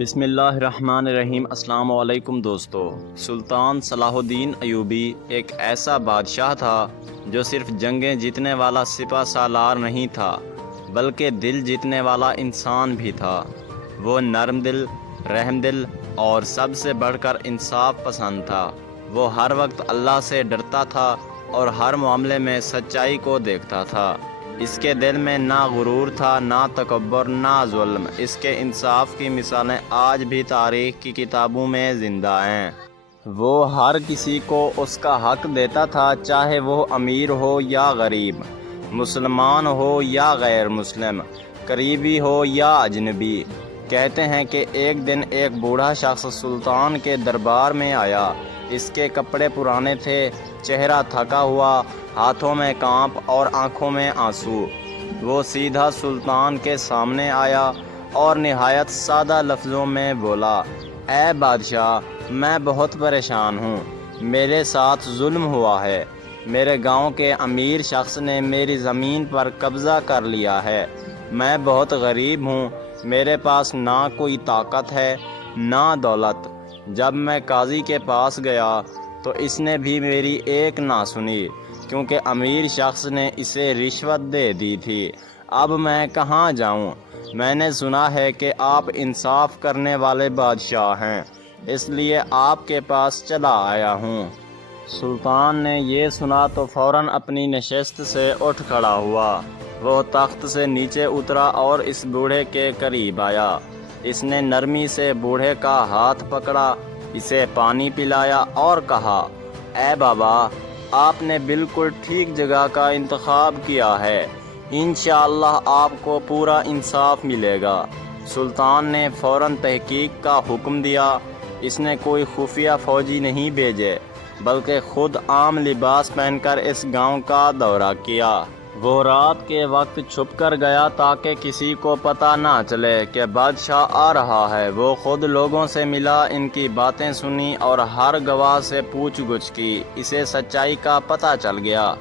بسم اللہ الرحمن الرحیم۔ السلام علیکم دوستو۔ سلطان صلاح الدین ایوبی ایک ایسا بادشاہ تھا جو صرف جنگیں جیتنے والا سپہ سالار نہیں تھا بلکہ دل جیتنے والا انسان بھی تھا۔ وہ نرم دل، رحم دل اور سب سے بڑھ کر انصاف پسند تھا۔ وہ ہر وقت اللہ سے ڈرتا تھا اور ہر معاملے میں سچائی کو دیکھتا تھا۔ اس کے دل میں نہ غرور تھا، نہ تکبر، نہ ظلم۔ اس کے انصاف کی مثالیں آج بھی تاریخ کی کتابوں میں زندہ ہیں۔ وہ ہر کسی کو اس کا حق دیتا تھا، چاہے وہ امیر ہو یا غریب، مسلمان ہو یا غیر مسلم، قریبی ہو یا اجنبی۔ کہتے ہیں کہ ایک دن ایک بوڑھا شخص سلطان کے دربار میں آیا۔ اس کے کپڑے پرانے تھے، چہرہ تھکا ہوا، ہاتھوں میں کانپ اور آنکھوں میں آنسو۔ وہ سیدھا سلطان کے سامنے آیا اور نہایت سادہ لفظوں میں بولا، اے بادشاہ، میں بہت پریشان ہوں۔ میرے ساتھ ظلم ہوا ہے۔ میرے گاؤں کے امیر شخص نے میری زمین پر قبضہ کر لیا ہے۔ میں بہت غریب ہوں، میرے پاس نہ کوئی طاقت ہے نہ دولت۔ جب میں قاضی کے پاس گیا تو اس نے بھی میری ایک نہ سنی، کیونکہ امیر شخص نے اسے رشوت دے دی تھی۔ اب میں کہاں جاؤں؟ میں نے سنا ہے کہ آپ انصاف کرنے والے بادشاہ ہیں، اس لیے آپ کے پاس چلا آیا ہوں۔ سلطان نے یہ سنا تو فوراً اپنی نشست سے اٹھ کھڑا ہوا۔ وہ تخت سے نیچے اترا اور اس بوڑھے کے قریب آیا۔ اس نے نرمی سے بوڑھے کا ہاتھ پکڑا، اسے پانی پلایا اور کہا، اے بابا، آپ نے بالکل ٹھیک جگہ کا انتخاب کیا ہے۔ انشاءاللہ آپ کو پورا انصاف ملے گا۔ سلطان نے فوراً تحقیق کا حکم دیا۔ اس نے کوئی خفیہ فوجی نہیں بھیجے بلکہ خود عام لباس پہن کر اس گاؤں کا دورہ کیا۔ وہ رات کے وقت چھپ کر گیا تاکہ کسی کو پتہ نہ چلے کہ بادشاہ آ رہا ہے۔ وہ خود لوگوں سے ملا، ان کی باتیں سنی اور ہر گواہ سے پوچھ گچھ کی۔ اسے سچائی کا پتہ چل گیا۔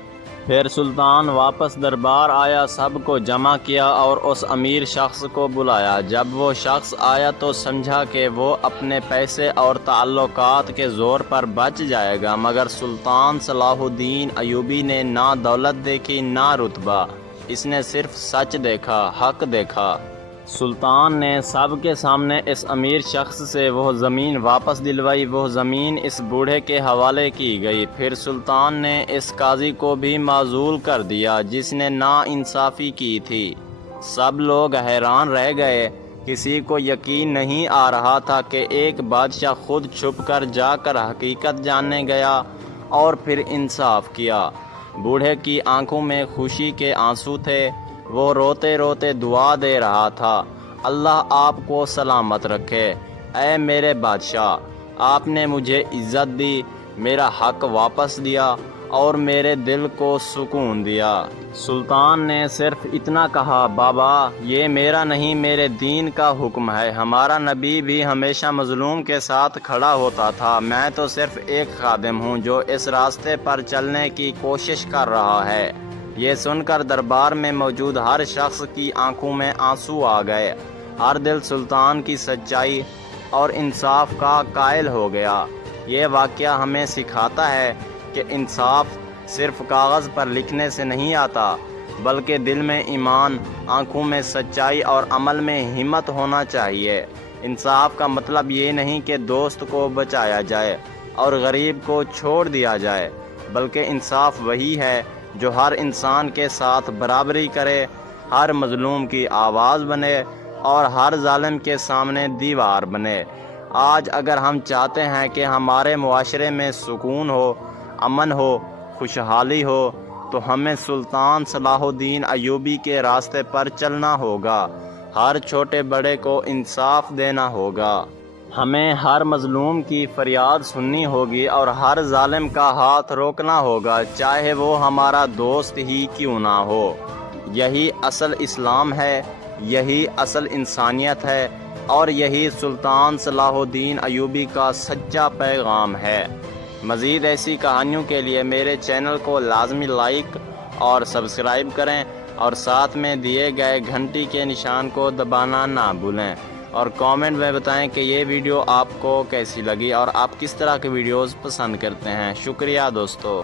پھر سلطان واپس دربار آیا، سب کو جمع کیا اور اس امیر شخص کو بلایا۔ جب وہ شخص آیا تو سمجھا کہ وہ اپنے پیسے اور تعلقات کے زور پر بچ جائے گا، مگر سلطان صلاح الدین ایوبی نے نہ دولت دیکھی نہ رتبہ، اس نے صرف سچ دیکھا، حق دیکھا۔ سلطان نے سب کے سامنے اس امیر شخص سے وہ زمین واپس دلوائی۔ وہ زمین اس بوڑھے کے حوالے کی گئی۔ پھر سلطان نے اس قاضی کو بھی معزول کر دیا جس نے ناانصافی کی تھی۔ سب لوگ حیران رہ گئے۔ کسی کو یقین نہیں آ رہا تھا کہ ایک بادشاہ خود چھپ کر جا کر حقیقت جاننے گیا اور پھر انصاف کیا۔ بوڑھے کی آنکھوں میں خوشی کے آنسو تھے۔ وہ روتے روتے دعا دے رہا تھا، اللہ آپ کو سلامت رکھے۔ اے میرے بادشاہ، آپ نے مجھے عزت دی، میرا حق واپس دیا اور میرے دل کو سکون دیا۔ سلطان نے صرف اتنا کہا، بابا، یہ میرا نہیں، میرے دین کا حکم ہے۔ ہمارا نبی بھی ہمیشہ مظلوم کے ساتھ کھڑا ہوتا تھا۔ میں تو صرف ایک خادم ہوں جو اس راستے پر چلنے کی کوشش کر رہا ہے۔ یہ سن کر دربار میں موجود ہر شخص کی آنکھوں میں آنسو آ گئے۔ ہر دل سلطان کی سچائی اور انصاف کا قائل ہو گیا۔ یہ واقعہ ہمیں سکھاتا ہے کہ انصاف صرف کاغذ پر لکھنے سے نہیں آتا، بلکہ دل میں ایمان، آنکھوں میں سچائی اور عمل میں ہمت ہونا چاہیے۔ انصاف کا مطلب یہ نہیں کہ دوست کو بچایا جائے اور غریب کو چھوڑ دیا جائے، بلکہ انصاف وہی ہے جو ہر انسان کے ساتھ برابری کرے، ہر مظلوم کی آواز بنے اور ہر ظالم کے سامنے دیوار بنے۔ آج اگر ہم چاہتے ہیں کہ ہمارے معاشرے میں سکون ہو، امن ہو، خوشحالی ہو، تو ہمیں سلطان صلاح الدین ایوبی کے راستے پر چلنا ہوگا۔ ہر چھوٹے بڑے کو انصاف دینا ہوگا۔ ہمیں ہر مظلوم کی فریاد سننی ہوگی اور ہر ظالم کا ہاتھ روکنا ہوگا، چاہے وہ ہمارا دوست ہی کیوں نہ ہو۔ یہی اصل اسلام ہے، یہی اصل انسانیت ہے اور یہی سلطان صلاح الدین ایوبی کا سچا پیغام ہے۔ مزید ایسی کہانیوں کے لیے میرے چینل کو لازمی لائک اور سبسکرائب کریں اور ساتھ میں دیے گئے گھنٹی کے نشان کو دبانا نہ بھولیں۔ اور کامنٹ میں بتائیں کہ یہ ویڈیو آپ کو کیسی لگی اور آپ کس طرح کے ویڈیوز پسند کرتے ہیں۔ شکریہ دوستو۔